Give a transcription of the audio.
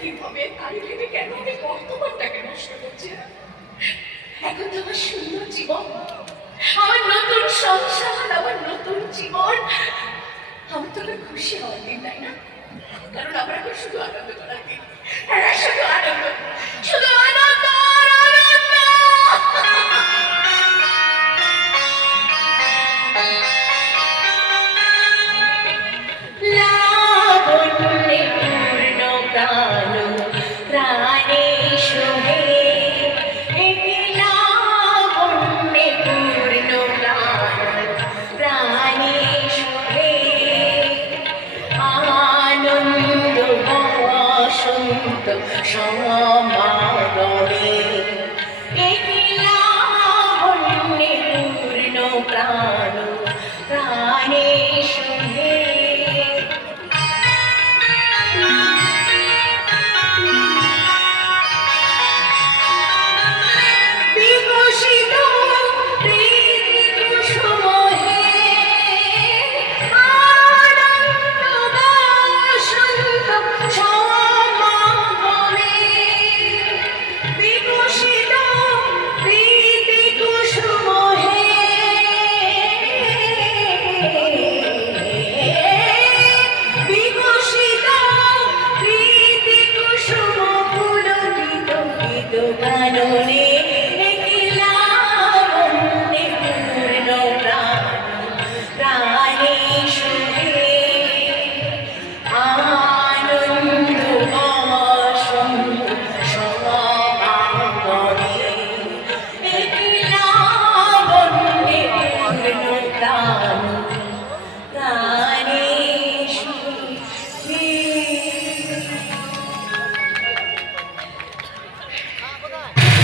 কিভাবে তাড়ি ভেবে কেন আমি বর্তমানটাকে নষ্ট করছি না? এখন তো আমার সুন্দর জীবন, আমার নতুন সংসার, আমার নতুন জীবন, আমার তো খুশি হওয়ার দিন, তাই না? কারণ আমার এখন শুধু আনন্দ করার দিন, শুধু আনন্দ, শুধু আনন্দ আর আনন্দ। লাবণ্যে পূর্ণ প্রাণ প্রাণে শোভে, লাবণ্যে পূর্ণ প্রাণ প্রাণে শোভে, আনন্দ বসন্ত সমাগমে।